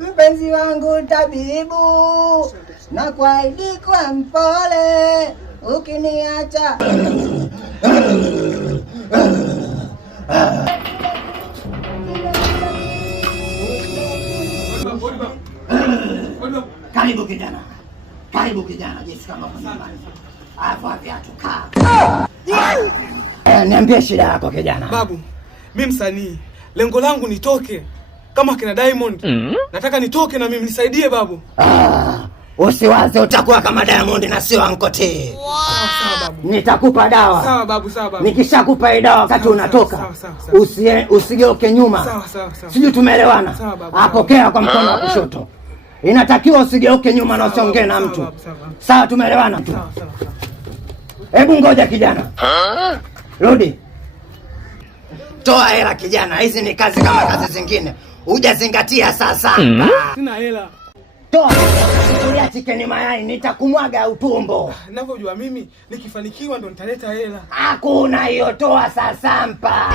Mpenzi wangu tabibu, na kuahidi kwa mpole, ukiniacha karibu kijana. Karibu kijana, jinsi kama kwa nyumbani. Hapo viatu kaa. Niambie shida yako kijana. Babu, mimi msanii. Lengo langu nitoke kama kina Diamond. Nataka nitoke na mimi, nisaidie babu. Usiwaze utakuwa kama Diamond na sio Ankote. Sawa babu. Nitakupa dawa. Sawa babu, sawa babu. Nikishakupa hii dawa wakati unatoka, usigeuke nyuma. Sawa. Sijui tumeelewana? Apokea kwa mkono wa kushoto. Inatakiwa usigeuke nyuma na usiongee na mtu. Sawa, tumeelewana? Sawa. Hebu ngoja kijana. Rudi. Toa hela kijana, hizi ni kazi kama kazi zingine. Hujazingatia sasa. Sina hela. Toa. Sikulia chicken mayai, nitakumwaga utumbo. Ninavyojua mimi nikifanikiwa ndo nitaleta hela. Hakuna hiyo, toa sasa mpa.